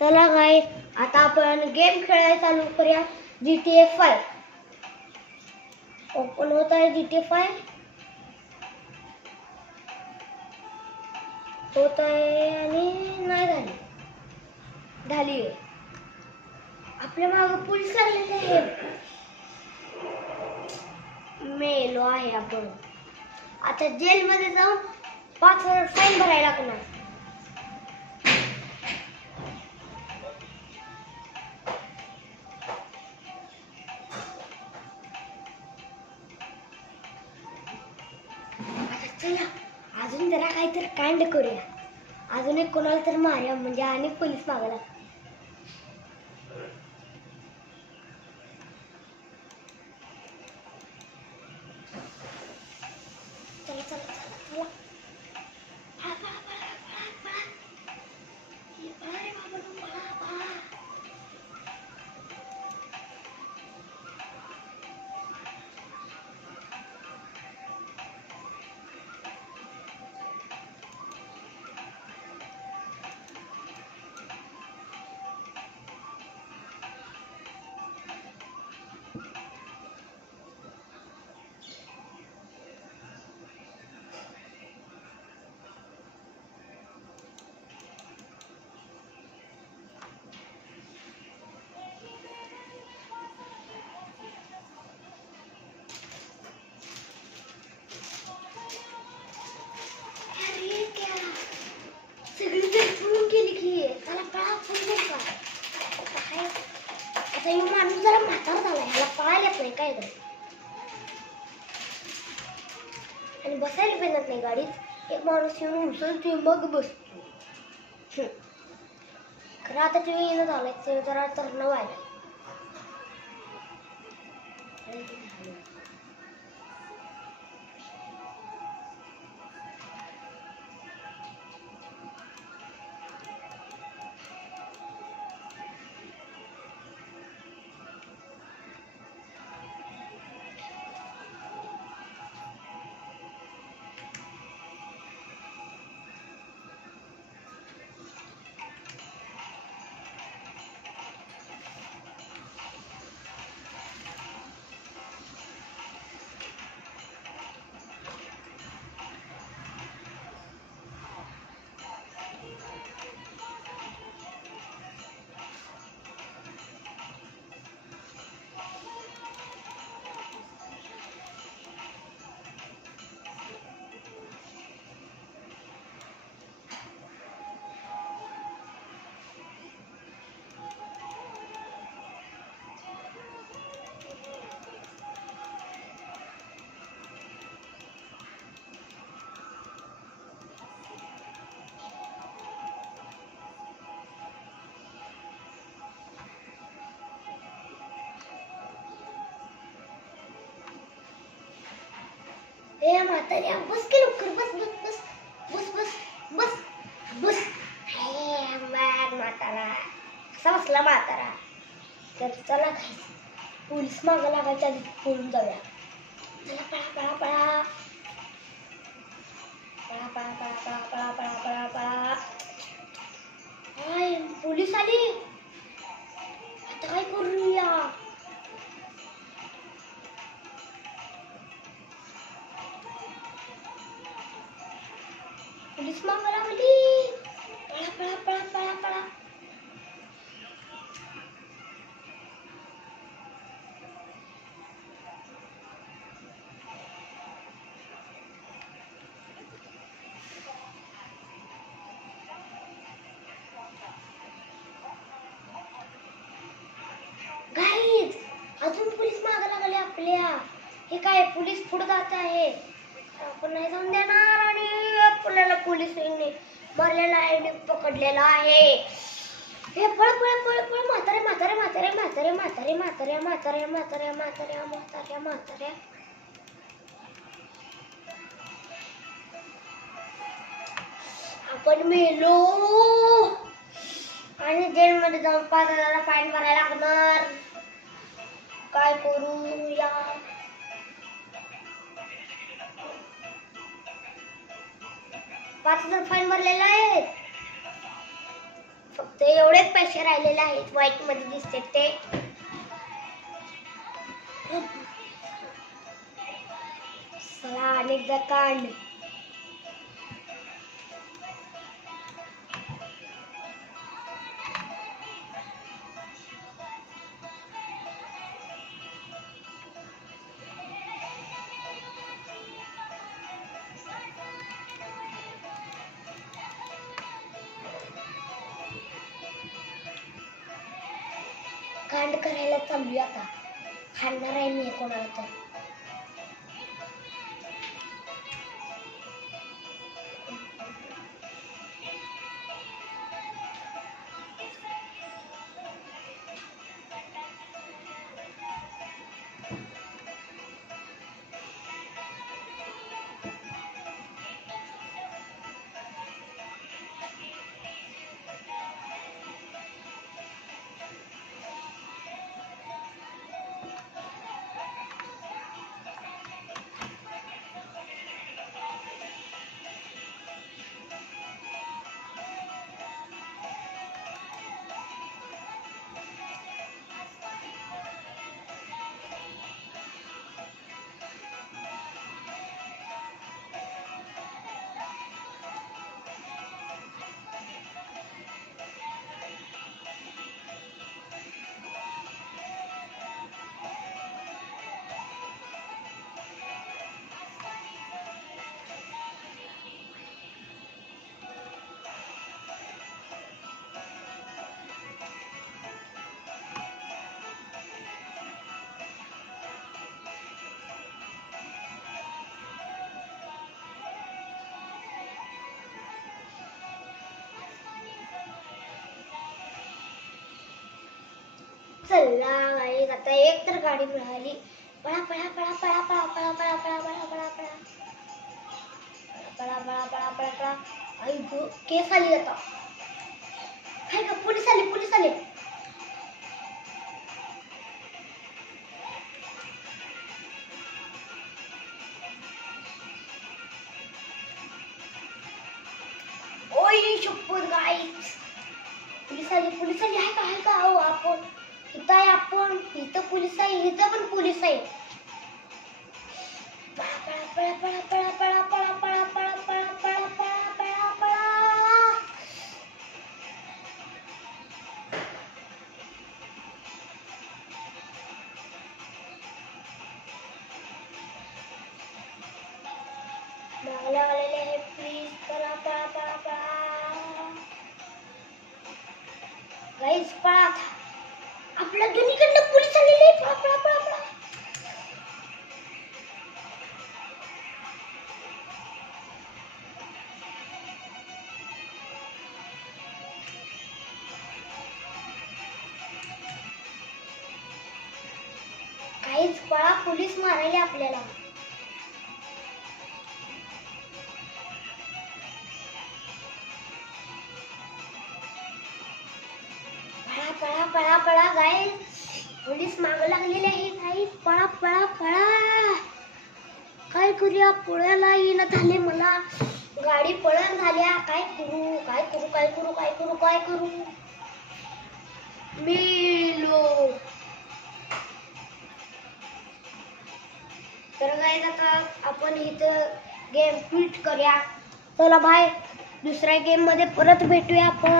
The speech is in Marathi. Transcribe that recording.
चला गाईस, आता आपण गेम खेळायला चालू करूया. GTA 5 ओपन होत आहे. GTA 5 होत आहे आणि नाही झाली. आपल्या मागे पोलीस लागलेले आहे. मेलो आहे आपण. आता जेलमध्ये जाऊन 5,000 फाईन भरायला लागणार. चला अजून जरा काहीतरी कांड करूया. अजून एक कोणाला तर मारूया, म्हणजे आणि पोलीस मागायला. चला चला चला चला. अरे बाबा, पळा. सगळी जर केली की त्याला पळा फोन का. आता येऊन माणूस जरा म्हातारा झाला, ह्याला पळायलाच नाही काय कर. आणि बसायला पेनत नाही गाडीत. एक माणूस येऊन उचलतोय मग बसतो. खरं आता ते येणं झालंय, ते जरा तर न व्हायला. ए म्हाताऱ्या, बस की लवकर. बस बस बस बस बस बस. हे म्हातारा कसा बसला म्हातारा. तर चला पोलीस मागं लागायच्या आधी पळून जाऊया. चला पळा पळा पळा पळा पळा पळा पळा पळा पळा पळा पळा. हाय, पोलीस आली. आता काय करूया. पोलीस मागं लागली. पळा पळा पळा पळा पळा. गाईज, अजून पोलीस मागे लागले आपल्या. हे काय, पोलीस पुढे जात आहे. आपण नाही जाऊन देणार. आणि आपल्याला पोलिसांनी मारलेला आहे, पकडलेला आहे. हे पळ पळ पळ पळ. म्हातारे म्हातारे म्हातारे म्हातारे म्हातारे म्हातारे म्हातारे म्हातारे म्हातारे म्हातारे म्हातारे. आपण मेलो आणि जेलमध्ये जाऊन 5,000 फाईन भरायला लागणार. काय करूया. 5,000 फाईन भरलेला आहे. फक्त एवढेच पैसे राहिलेले आहेत, व्हाईट मध्ये दिसते ते. चला अनेकदा काढ. कांड करायला चालू आता. खाणार आहे मी कोणाला तर. चला गाईस, आता एक तर गाडी मिळाली. पळा पळा पळा पळा पळा पळा पळा पळा पळा पळा पळा पळा पळा पळा पळा पळा. आई गो, केस आली आता. हाय का, पोलीस आले, पोलीस आले. ओय शपथ गाईस, पोलीस आली आहे का हो. आपण इथं आहे, आपण इथं पोलीस आहे, इथं पण पोलीस आहे. पळा पळा पळा पळा पळा पळा पळा पळा पळा पळा पळा पळा पळा पळा. मागला आलेले आहे, प्लीज पळा पळा पळा पळा. गाईस पळा, आपल्या दोन्हीकडनं पोलीस आलेले आहे. पळा पळा पळा पळा. काहीच पळा, पोलीस मारायले आपल्याला. पळा पळा पळा पळा गाईस, पोलीस मागं लागलेले आहे. गाईस पळा पळा पळा. काय करूया, पुण्याला येणं झाले मला. गाडी पळण झाल्या. काय करू काय करू काय करू काय करू काय करू. मेलो. तर गाईस आता आपण इथं गेम क्विट करूया. चला बाय, दुसऱ्या गेम मध्ये परत भेटूया आपण.